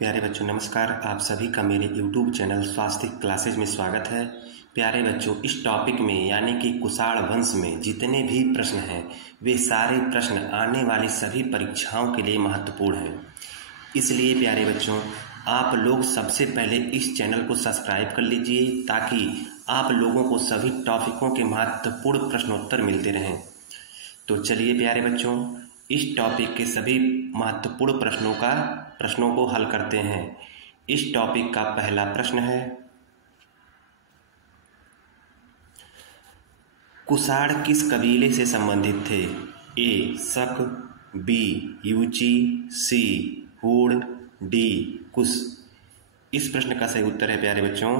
प्यारे बच्चों नमस्कार। आप सभी का मेरे YouTube चैनल स्वास्थ्य क्लासेज में स्वागत है। प्यारे बच्चों, इस टॉपिक में यानी कि कुषाण वंश में जितने भी प्रश्न हैं वे सारे प्रश्न आने वाली सभी परीक्षाओं के लिए महत्वपूर्ण हैं। इसलिए प्यारे बच्चों, आप लोग सबसे पहले इस चैनल को सब्सक्राइब कर लीजिए ताकि आप लोगों को सभी टॉपिकों के महत्वपूर्ण प्रश्नोत्तर मिलते रहें। तो चलिए प्यारे बच्चों, इस टॉपिक के सभी महत्वपूर्ण प्रश्नों को हल करते हैं। इस टॉपिक का पहला प्रश्न है, कुषाण किस कबीले से संबंधित थे? ए शक, बी यूची, सी हूण, डी कुश। इस प्रश्न का सही उत्तर है प्यारे बच्चों,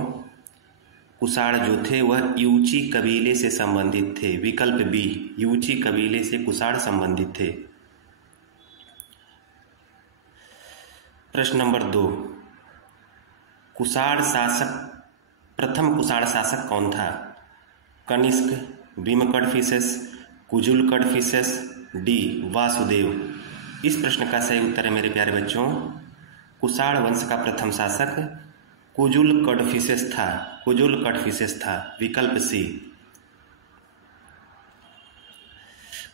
कुषाण जो थे वह यूची कबीले से संबंधित थे। विकल्प बी, यूची कबीले से कुषाण संबंधित थे। प्रश्न नंबर 2, प्रथम कुषाण शासक कौन था? कनिष्क, भीम कडफिसेस, कुजुल कडफिसेस, डी वासुदेव। इस प्रश्न का सही उत्तर है मेरे प्यारे बच्चों, कुषाण वंश का प्रथम शासक कुजुल कडफिसेस था। विकल्प सी।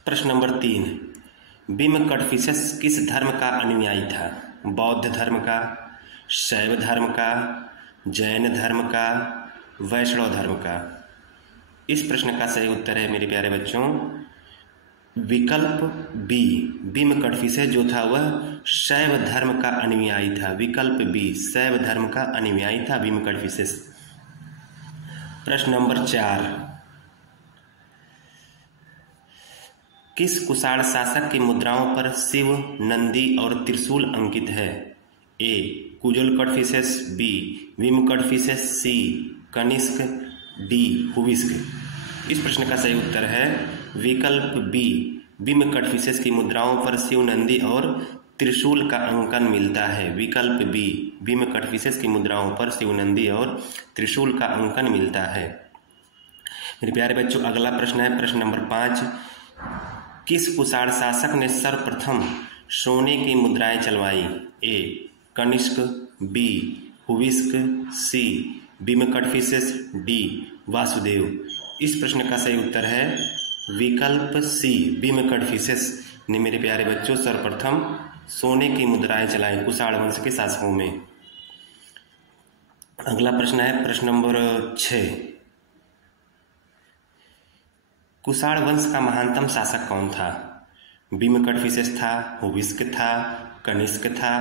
प्रश्न नंबर 3, भीम कडफिसेस किस धर्म का अनुयायी था? बौद्ध धर्म का, शैव धर्म का, जैन धर्म का, वैष्णव धर्म का। इस प्रश्न का सही उत्तर है मेरे प्यारे बच्चों, विकल्प बी, भीम कडफिसेस जो था वह शैव धर्म का अनुयायी था। विकल्प बी, शैव धर्म का अनुयायी था भीम कडफिसेस। प्रश्न नंबर 4, किस कुषाण शासक की मुद्राओं पर शिव, नंदी और त्रिशूल अंकित है? ए कुजुल कडफिसेस, बी भीम कडफिसेस, सी कनिष्क, डी हुविस्क। इस प्रश्न का सही उत्तर है विकल्प बी, भीम कडफिसेस की मुद्राओं पर शिव, नंदी और त्रिशूल का अंकन मिलता है। विकल्प बी, भीम कडफिसेस की मुद्राओं पर शिव, नंदी और त्रिशूल का अंकन मिलता है। मेरे प्यारे बच्चों, अगला प्रश्न है प्रश्न नंबर 5, किस कुषाण शासक ने सर्वप्रथम सोने की मुद्राएं चलवाई? ए कनिष्क, बी हुविस्क, सी भीम कडफिसेस, डी वासुदेव। इस प्रश्न का सही उत्तर है विकल्प सी, भीम कडफिसेस ने मेरे प्यारे बच्चों सर्वप्रथम सोने की मुद्राएं चलाई कुषाण वंश के शासकों में। अगला प्रश्न है प्रश्न नंबर 6, कुषाण वंश का महानतम शासक कौन था? भीम कडफिसेस था, हुविस्क था, कनिष्क था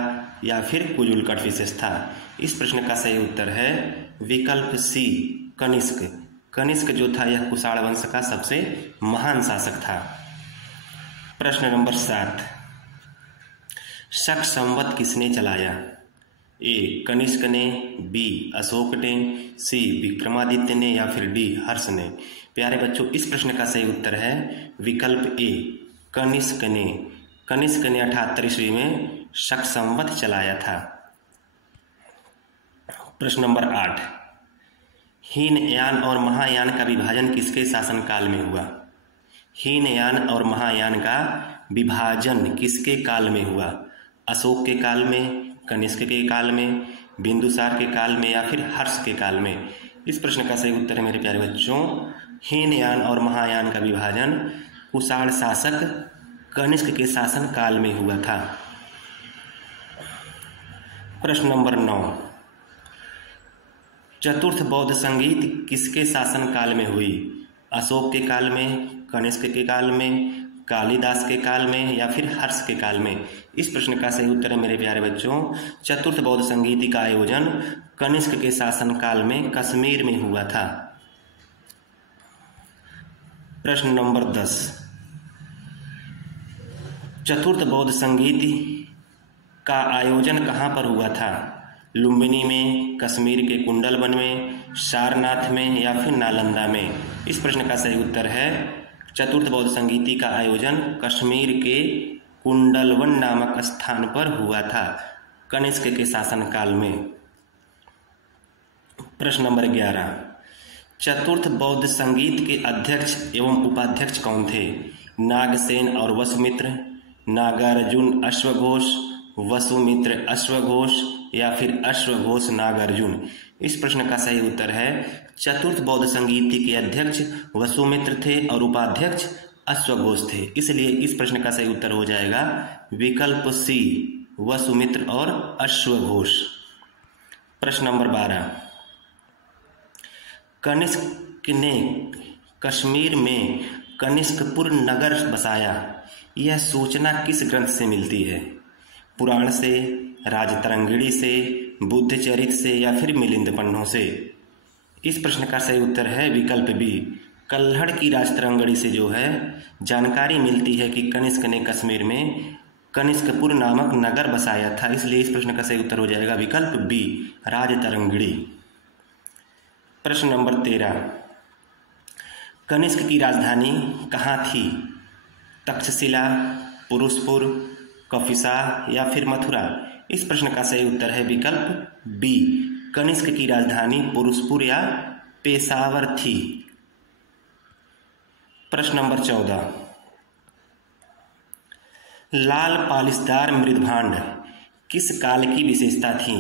या फिर कुजुल कडफिसेस था? इस प्रश्न का सही उत्तर है विकल्प सी, कनिष्क। कनिष्क जो था यह कुषाण वंश का सबसे महान शासक था। प्रश्न नंबर 7, शक संवत किसने चलाया? ए कनिष्क ने, बी अशोक ने, सी विक्रमादित्य ने या फिर डी हर्ष ने? प्यारे बच्चों, इस प्रश्न का सही उत्तर है विकल्प ए, कनिष्क ने। कनिष्क ने 78 ईस्वी में शक संवत चलाया था। प्रश्न नंबर 8, हीनयान और महायान का विभाजन किसके शासनकाल में हुआ? हीनयान और महायान का विभाजन किसके काल में हुआ? अशोक के काल में, कनिष्क के काल में, बिंदुसार के काल में या फिर हर्ष के काल में? इस प्रश्न का सही उत्तर है मेरे प्यारे बच्चों, हीनयान और महायान का विभाजन कुषाण शासक कनिष्क के शासन काल में हुआ था। प्रश्न नंबर 9, चतुर्थ बौद्ध संगीत किसके शासन काल में हुई? अशोक के काल में, कनिष्क के काल में, कालिदास के काल में या फिर हर्ष के काल में? इस प्रश्न का सही उत्तर है मेरे प्यारे बच्चों, चतुर्थ बौद्ध संगीति का आयोजन कनिष्क के शासन काल में कश्मीर में हुआ था। प्रश्न नंबर 10, चतुर्थ बौद्ध संगीति का आयोजन कहाँ पर हुआ था? लुम्बिनी में, कश्मीर के कुंडलवन में, सारनाथ में या फिर नालंदा में? इस प्रश्न का सही उत्तर है चतुर्थ बौद्ध संगीति का आयोजन कश्मीर के कुंडलवन नामक स्थान पर हुआ था कनिष्क के शासनकाल में। प्रश्न नंबर 11, चतुर्थ बौद्ध संगीत के अध्यक्ष एवं उपाध्यक्ष कौन थे? नागसेन और वसुमित्र, नागार्जुन अश्वघोष, वसुमित्र अश्वघोष या फिर अश्वघोष नागार्जुन। इस प्रश्न का सही उत्तर है चतुर्थ बौद्ध संगीति के अध्यक्ष वसुमित्र थे और उपाध्यक्ष अश्वघोष थे, इसलिए इस प्रश्न का सही उत्तर हो जाएगा विकल्प सी, वसुमित्र और अश्वघोष। प्रश्न नंबर 12, कनिष्क ने कश्मीर में कनिष्कपुर नगर बसाया, यह सूचना किस ग्रंथ से मिलती है? पुराण से, राजतरंगिणी से, बुद्धचरित से या फिर मिलिंद पन्नों से? इस प्रश्न का सही उत्तर है विकल्प बी, कल्हड़ की राजतरंगिणी से जो है जानकारी मिलती है कि कनिष्क ने कश्मीर में कनिष्कपुर नामक नगर बसाया था, इसलिए इस प्रश्न का सही उत्तर हो जाएगा विकल्प बी, राजतरंगिणी। प्रश्न नंबर 13, कनिष्क की राजधानी कहाँ थी? तक्षशिला, पुरुषपुर, कफिसा या फिर मथुरा? इस प्रश्न का सही उत्तर है विकल्प बी, कनिष्क की राजधानी पुरुषपुर या पेशावर थी। प्रश्न नंबर 14, लाल पालिशदार मृदभांड किस काल की विशेषता थी?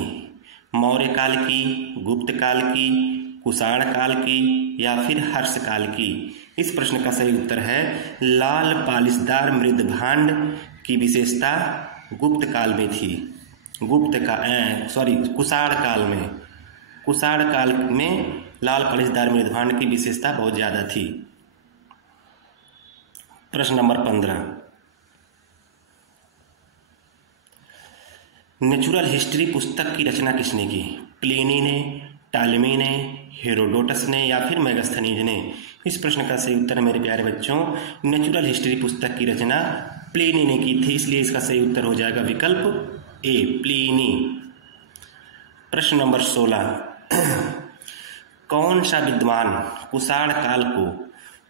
मौर्य काल की, गुप्त काल की, कुषाण काल की या फिर हर्ष काल की? इस प्रश्न का सही उत्तर है लाल पालिशदार मृदभांड की विशेषता गुप्त काल में थी। कुषाण काल में, कुषाण काल में लाल पालिशदार मृदभांड की विशेषता बहुत ज्यादा थी। प्रश्न नंबर 15, नेचुरल हिस्ट्री पुस्तक की रचना किसने की? प्लिनी ने, टालेमी ने, हेरोडोटस ने या फिर मेगास्थनीज ने? इस प्रश्न का सही उत्तर मेरे प्यारे बच्चों नेचुरल हिस्ट्री पुस्तक की रचना प्लिनी ने की थी, इसलिए इसका सही उत्तर हो जाएगा विकल्प ए, प्लिनी। प्रश्न नंबर 16, कौन सा विद्वान कुषाण काल को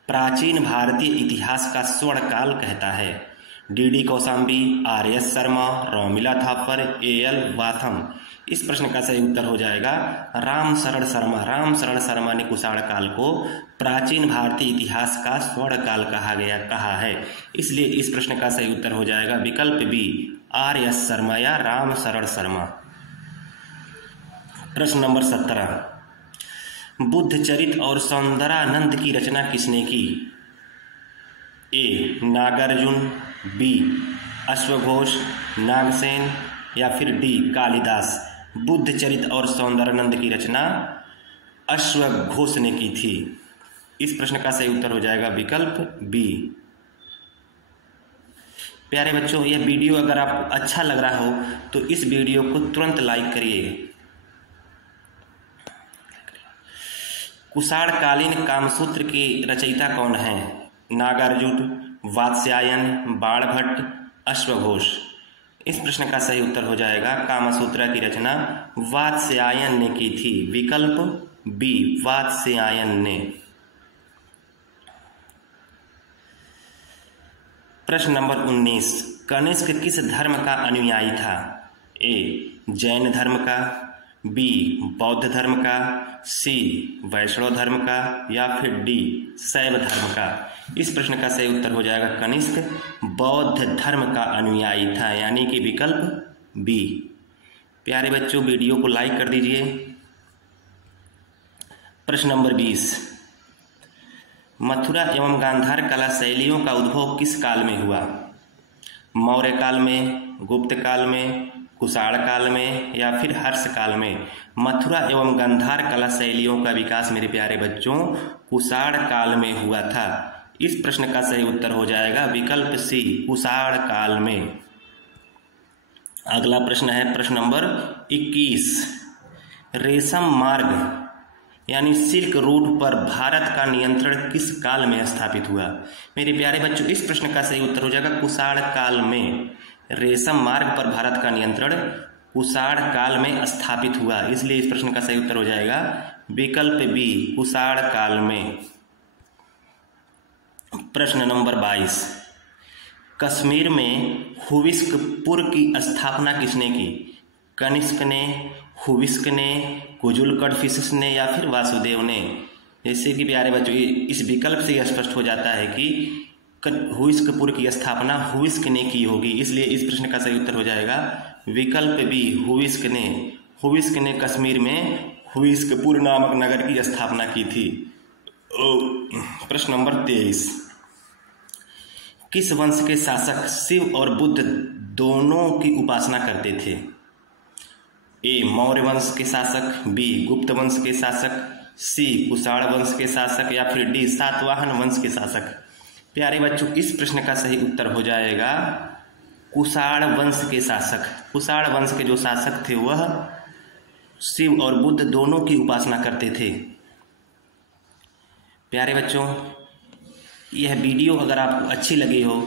प्राचीन भारतीय इतिहास का स्वर्ण काल कहता है? D Kosambi, R S. Sharma, Romila Thapar, A L. वाथम? इस प्रश्न का सही उत्तर हो जाएगा राम शरण शर्मा। राम शरण शर्मा ने कुषाण काल को प्राचीन भारतीय इतिहास का स्वर्ण काल कहा है, इसलिए इस प्रश्न का सही उत्तर हो जाएगा विकल्प बी, आर.एस. शर्मा या राम शरण शर्मा। प्रश्न नंबर 17, बुद्धचरित और सौंदरानंद की रचना किसने की? ए, नागार्जुन, बी, अश्वघोष, नागसेन या फिर डी, कालिदास? बुद्धचरित और सौंदरानंद की रचना अश्वघोष ने की थी। इस प्रश्न का सही उत्तर हो जाएगा विकल्प बी। प्यारे बच्चों, यह वीडियो अगर आपको अच्छा लग रहा हो तो इस वीडियो को तुरंत लाइक करिए। कुषाणकालीन कामसूत्र की रचयिता कौन है? नागार्जुन, वात्स्यायन, बाणभट्ट, अश्वघोष? इस प्रश्न का सही उत्तर हो जाएगा कामसूत्र की रचना वात्स्यायन ने की थी, विकल्प बी, वात्स्यायन ने। प्रश्न नंबर 19, कनिष्क किस धर्म का अनुयायी था? ए, जैन धर्म का, बी, बौद्ध धर्म का, सी, वैष्णव धर्म का या फिर डी, शैव धर्म का? इस प्रश्न का सही उत्तर हो जाएगा कनिष्क बौद्ध धर्म का अनुयायी था, यानी कि विकल्प बी। प्यारे बच्चों, वीडियो को लाइक कर दीजिए। प्रश्न नंबर 20, मथुरा एवं गांधार कला शैलियों का उद्भव किस काल में हुआ? मौर्य काल में, गुप्त काल में, कुषाण काल में या फिर हर्ष काल में? मथुरा एवं गांधार कला शैलियों का विकास मेरे प्यारे बच्चों कुषाण काल में हुआ था। इस प्रश्न का सही उत्तर हो जाएगा विकल्प सी, कुषाण काल में। अगला प्रश्न है प्रश्न नंबर 21, रेशम मार्ग यानी सिल्क रूट पर भारत का नियंत्रण किस काल में स्थापित हुआ? मेरे प्यारे बच्चों, इस प्रश्न का सही उत्तर हो जाएगा कुषाण काल में। रेशम मार्ग पर भारत का नियंत्रण कुषाण काल में स्थापित हुआ, इसलिए इस प्रश्न का सही उत्तर हो जाएगा विकल्प बी, कुषाण काल में। प्रश्न नंबर 22, कश्मीर में हुविस्कपुर की स्थापना किसने की? कनिष्क ने, हुविस्क ने, कुजुलकड़फिसेस ने या फिर वासुदेव ने? जैसे कि प्यारे बच्चों इस विकल्प से यह स्पष्ट हो जाता है कि हुविस्कपुर की स्थापना हुविस्क ने की होगी, इसलिए इस प्रश्न का सही उत्तर हो जाएगा विकल्प बी हुविस्क ने कश्मीर में हुविस्कपुर नामक नगर की स्थापना की थी। प्रश्न नंबर 23, किस वंश के शासक शिव और बुद्ध दोनों की उपासना करते थे? ए मौर्य वंश के शासक, बी गुप्त वंश के शासक, सी कुषाण वंश के शासक या फिर डी सातवाहन वंश के शासक। प्यारे बच्चों, इस प्रश्न का सही उत्तर हो जाएगा कुषाण वंश के शासक। कुषाण वंश के जो शासक थे वह शिव और बुद्ध दोनों की उपासना करते थे। प्यारे बच्चों, यह वीडियो अगर आपको अच्छी लगी हो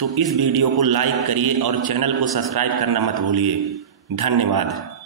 तो इस वीडियो को लाइक करिए और चैनल को सब्सक्राइब करना मत भूलिए। धन्यवाद।